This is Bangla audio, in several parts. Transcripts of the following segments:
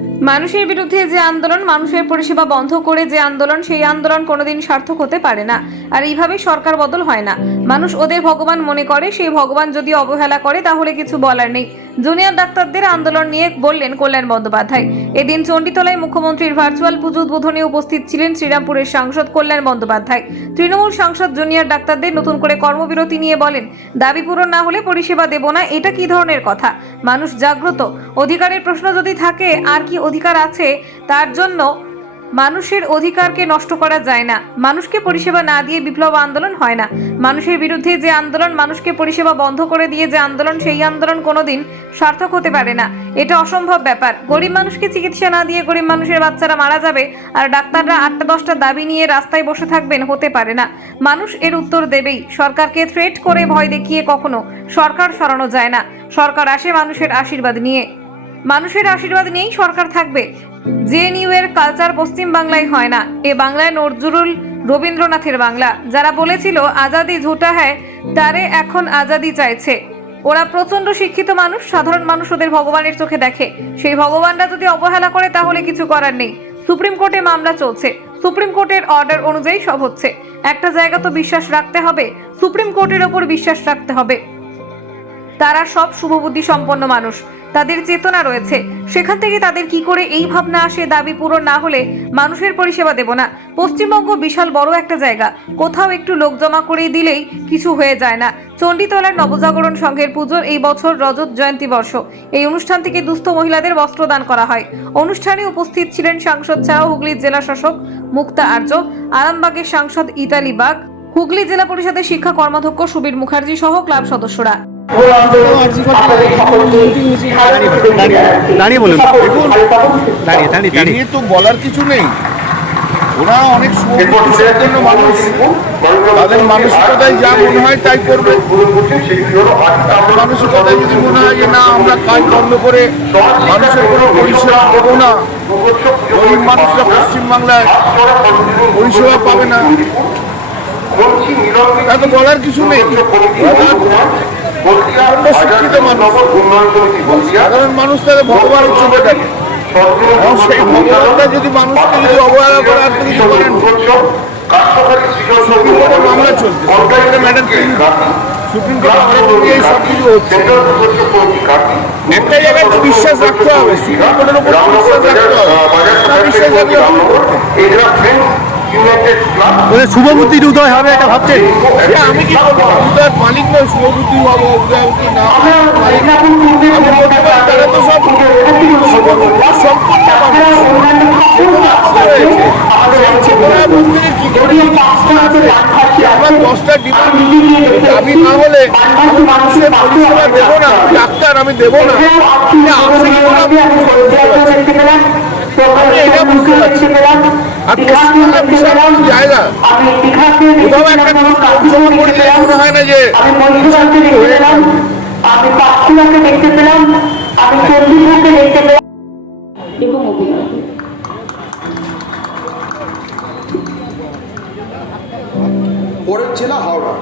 মানুষের বিরুদ্ধে যে আন্দোলন, মানুষের পরিষেবা বন্ধ করে যে আন্দোলন, সেই আন্দোলন কোনোদিন সার্থক হতে পারে না। আর এইভাবে সরকার বদল হয় না। মানুষ ওদের ভগবান মনে করে, সেই ভগবান যদি অবহেলা করে, তাহলে কিছু বলার নেই। জুনিয়র ডাক্তারদের আন্দোলন নিয়ে বললেন কল্যাণ বন্দ্যোপাধ্যায়। এদিন চণ্ডীতলায় মুখ্যমন্ত্রীর ভার্চুয়াল পুজো উদ্বোধনে উপস্থিত ছিলেন শ্রীরামপুরের সাংসদ কল্যাণ বন্দ্যোপাধ্যায়। তৃণমূল সাংসদ জুনিয়র ডাক্তারদের নতুন করে কর্মবিরতি নিয়ে বলেন, দাবি পূরণ না হলে পরিষেবা দেব না, এটা কি ধরনের কথা? মানুষ জাগ্রত। অধিকারের প্রশ্ন যদি থাকে, আর কি অধিকার আছে তার জন্য মানুষের অধিকারকে নষ্ট করা যায় না। মানুষকে পরিষেবা না দিয়ে বিপ্লব আন্দোলন হয় না। মানুষের বিরুদ্ধে যে আন্দোলন, মানুষকে পরিষেবা বন্ধ করে দিয়ে যে আন্দোলন, সেই আন্দোলন কোনোদিন সার্থক হতে পারে না। এটা অসম্ভব ব্যাপার। গরিব মানুষকে চিকিৎসা না দিয়ে গরিব মানুষের বাচ্চারা মারা যাবে আর ডাক্তাররা আটটা দশটা দাবি নিয়ে রাস্তায় বসে থাকবেন হতে পারে না। মানুষ এর উত্তর দেবেই। সরকারকে থ্রেট করে ভয় দেখিয়ে কখনো সরকার সরানো যায় না। সরকার আসে মানুষের আশীর্বাদ নিয়ে। মানুষের আশীর্বাদ নিয়েই সরকার থাকবে। জেএনইউ এর কালচার পশ্চিম বাংলায় হয় না। এ বাংলায় নজরুল রবীন্দ্রনাথের বাংলা। যারা বলেছিল আজাদি ঝুটা হ্যায়, তারে এখন আজাদি চাইছে। ওরা প্রচণ্ড শিক্ষিত মানুষ, সাধারণ মানুষ ওদের ভগবানের চোখে দেখে। সেই ভগবানরা যদি অবহেলা করে, তাহলে কিছু করার নেই। সুপ্রিম কোর্টে মামলা চলছে। সুপ্রিম কোর্টের অর্ডার অনুযায়ী সব হচ্ছে। একটা জায়গা তো বিশ্বাস রাখতে হবে, সুপ্রিম কোর্টের ওপর বিশ্বাস রাখতে হবে। তারা সব শুভবুদ্ধি সম্পন্ন মানুষ। তাদের চেতনা রয়েছে। সেখান থেকে তাদের কি করে এই ভাবনা আসে দাবি পূরণ না হলে মানুষের পরিষেবা দেব না। পশ্চিমবঙ্গ বিশাল বড় একটা জায়গা। কোথাও একটু লোক জমা করে দিলেই কিছু হয়ে যায় না। চণ্ডীতলার নবজাগরণ সংঘের পুজোর এই বছর রজত জয়ন্তী বর্ষ। এই অনুষ্ঠান থেকে দুস্থ মহিলাদের বস্ত্র দান করা হয়। অনুষ্ঠানে উপস্থিত ছিলেন সাংসদ ছাড়াও হুগলির জেলা শাসক মুক্তা আর্য, আরামবাগের সাংসদ ইতালি বাগ, হুগলি জেলা পরিষদের শিক্ষা কর্মাধ্যক্ষ সুবীর মুখার্জি সহ ক্লাব সদস্যরা। দাঁড়িয়ে বলুন। দেখুন দাঁড়িয়ে দাঁড়িয়ে। দাঁড়িয়ে তো বলার কিছু নেই। ওরা অনেক সম্পন্ন মানুষ। তাদের মানসিকতায় যা মনে হয় তাই করবে। মানসিকতায় যদি মনে হয় যে না, আমরা কাজ বন্ধ করে মানুষের কোনো পরিষেবা দেবো না, গরিব মানুষরা পশ্চিমবাংলায় পরিষেবা পাবে না। তা বলার কিছু নেই। সাধারণ মানুষ তাদের ভগবানের চোখে দেখে সেই ভগবানটা যদি মানুষকে যদি অবহেলা করে আর কিছু করেন সুপ্রিম কোর্টে মামলা চলছে। সরকারের ম্যাডাম সুপ্রিম কোর্টে অনেক অনুযায়ী সব কিছু হচ্ছে। একটা জায়গায় তো বিশ্বাস রাখতে হবে। সুপ্রিম কোর্টের উপর বিশ্বাস রাখতে হবে। বিশ্বাস রাখলে হবে। না। বলে শুভবুদ্ধির উদয় হবে এটা ভাবছেন? আমি কি মালিক নয় হব না। আমার দাবি না, ডাক্তার আমি দেবো না। আমি এটা বুঝতে পারছি। আর কোথাও একটা লোকজন করে দিলে মনে হয় না যে আমি মহিলাকে দেখতে পেলাম আমি পাখিরাকে দেখতে পেলাম আমি চন্দ্রপুরকে দেখতে পেলাম। এবং অভিনয় পরের জেলা হাওড়া।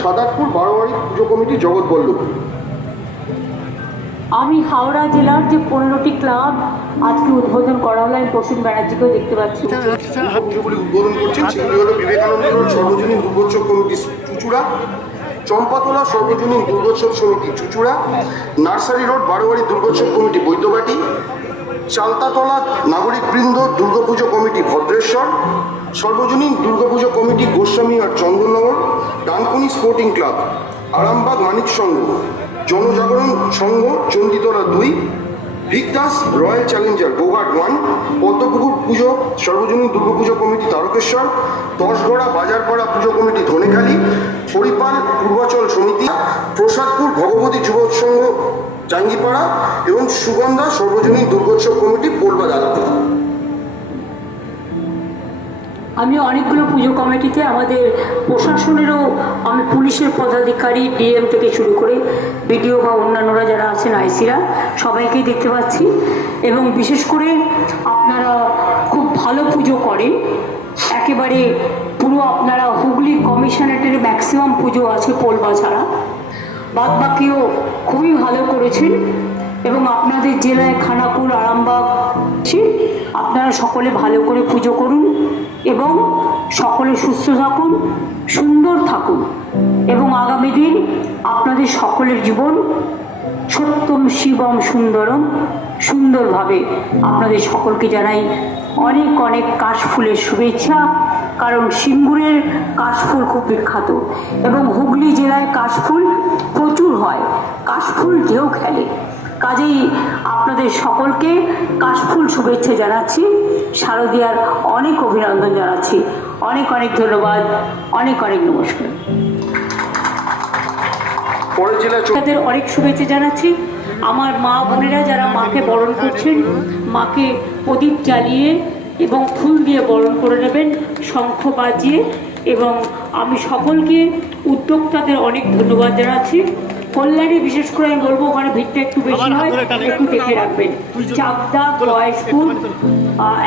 সাদাতপুর বারোয়ারি পুজো কমিটি জগৎবল্লভপুর। আমি হাওড়া জেলার যে পনেরোটি ক্লাব আজকে উদ্বোধন করা হলো, আমি প্রসূন ব্যানার্জিকেও দেখতে পাচ্ছি। উদ্বোধন সেগুলি বিবেকানন্দ সর্বজনীন কমিটি চুচুড়া, চম্পাতলা সর্বজনীন দুর্গোৎসব সমিতি চুচুড়া, নার্সারি রোড বারোয়ারি দুর্গোৎসব কমিটি বৈদ্যবাটি, চালতাতলা নাগরিক বৃন্দ দুর্গাপুজো কমিটি ভদ্রেশ্বর, সর্বজনীন দুর্গাপুজো কমিটি গোস্বামী আর চন্দননগর, ডানকুনি স্পোর্টিং ক্লাব, আরামবাগ মানিক সংঘ জনজাগরণ সংঘ চণ্ডীতলা দুই, Bhikdas royal challenger Goghat one, Padmapukur পুজো, সর্বজনীন দুর্গাপুজো কমিটি তারকেশ্বর, দশগড়া বাজারপাড়া পুজো কমিটি ধনেখালি হরিপাল পূর্বাচল সমিতি, প্রসাদপুর ভগবতী যুব সংঘ জাঙ্গিপাড়া এবং সুগন্ধা সর্বজনীন দুর্গোৎসব কমিটি পোলবা দাদাপুর আমি অনেকগুলো পুজো কমিটিতে আমাদের প্রশাসনেরও আমি পুলিশের পদাধিকারী ডিএম থেকে শুরু করে বিডিও বা অন্যান্যরা যারা আছেন, আইসিরা, সবাইকেই দেখতে পাচ্ছি। এবং বিশেষ করে আপনারা খুব ভালো পুজো করেন। একেবারে পুরো আপনারা হুগলি কমিশনারেটের ম্যাক্সিমাম পুজো আছে পোলবা ছাড়া। বাদ বাকিও খুবই ভালো করেছেন। এবং আপনাদের জেলায় খানাপুর আরামবাগ, আপনারা সকলে ভালো করে পুজো করুন। এবং সকলে সুস্থ থাকুন, সুন্দর থাকুন এবং আগামী দিন আপনাদের সকলের জীবন সত্যম শিবম সুন্দরম সুন্দরভাবে আপনাদের সকলকে জানাই অনেক অনেক কাশফুলের শুভেচ্ছা। কারণ সিঙ্গুরের কাশফুল খুব বিখ্যাত এবং হুগলি জেলায় কাশফুল প্রচুর হয়। কাশফুল ঢেউ খেলে। কাজেই আপনাদের সকলকে কাশফুল শুভেচ্ছা জানাচ্ছি। শারদীয়ার অনেক অভিনন্দন জানাচ্ছি। অনেক অনেক ধন্যবাদ। অনেক অনেক নমস্কার। তাদের অনেক শুভেচ্ছা জানাচ্ছি। আমার মা বোনেরা যারা মাকে বরণ করছেন মাকে প্রদীপ জ্বালিয়ে এবং ফুল দিয়ে বরণ করে নেবেন শঙ্খ বাজিয়ে এবং আমি সকলকে উদ্যোক্তাদের অনেক ধন্যবাদ জানাচ্ছি। কল্যাণী বিশেষ করে আমি বলব ওখানে ভিড়টা একটু বেশি হয়। একটু দেখে রাখবেন। চাকদা বয়সপুর আহ,